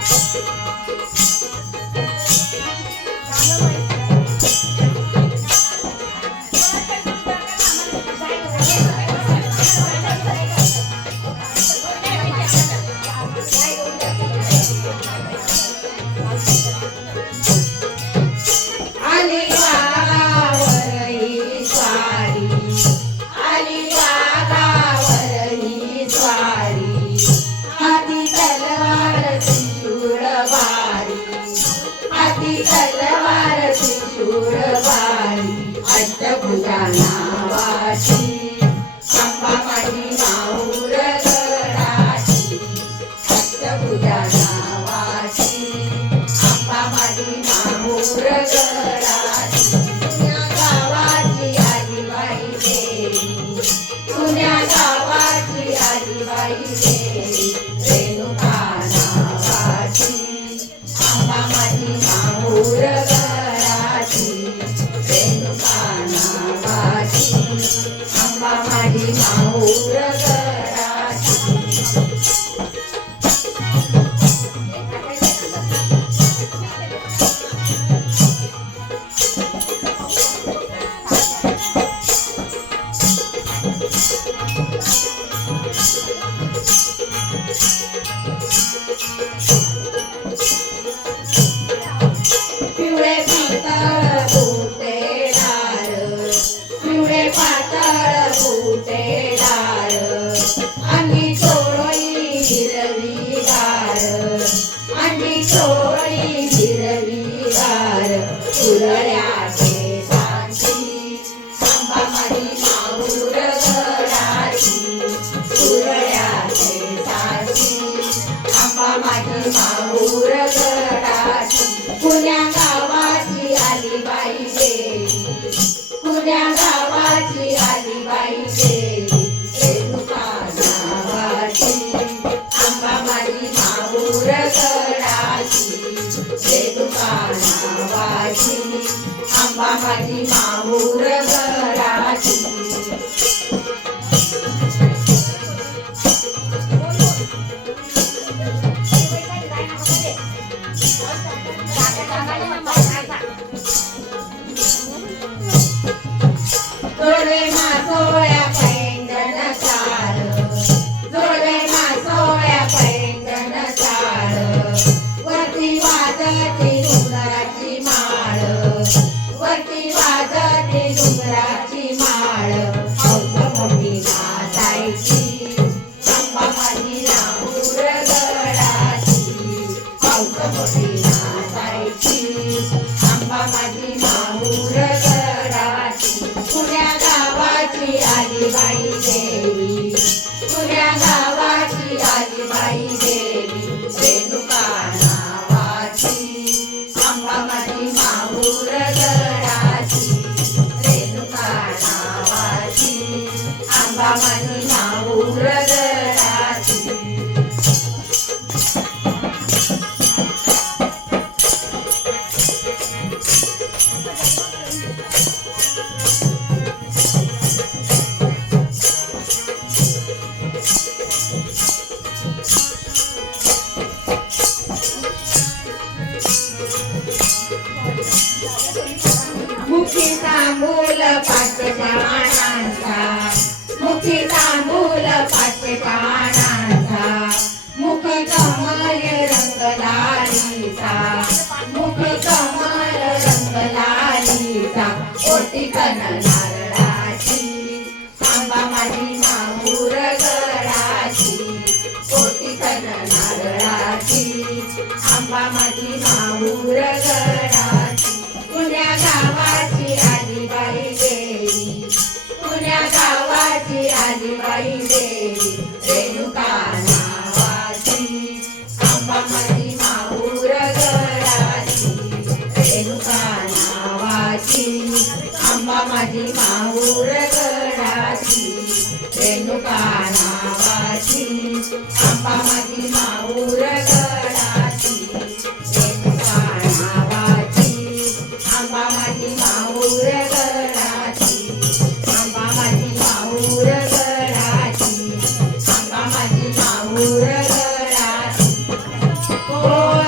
आली त्रिशूळ बारी अष्टभुजा नावाची अंबा माझी माऊर गडाची अष्टभुजा नावाची अंबा माझी माऊर गडाची माऊर गडाची रेणुका वाची अंबा माझी माऊर माळ वरती डुंगराची माळ. मोठी नाचायची अंबा माझी नाऊर गडाची मोठी अंबा माझी गडाची पुण्या गावाची आली बाई देवी. पाच पानांचा. मुख कमल रंगलालीचा. मुख कमल रंगलालीचा. ओटी कन नारळाची आंबा माझी माहूर गडाची. ओटी कन नारळाची आंबा माझी माहूर गडा गावाची आली बाई देवी रेणुका नावाची आंबा माझी माहूर गडाची रेणुका नावाची आंबा माझी माहूर रेणुका नावाची आंबा माझी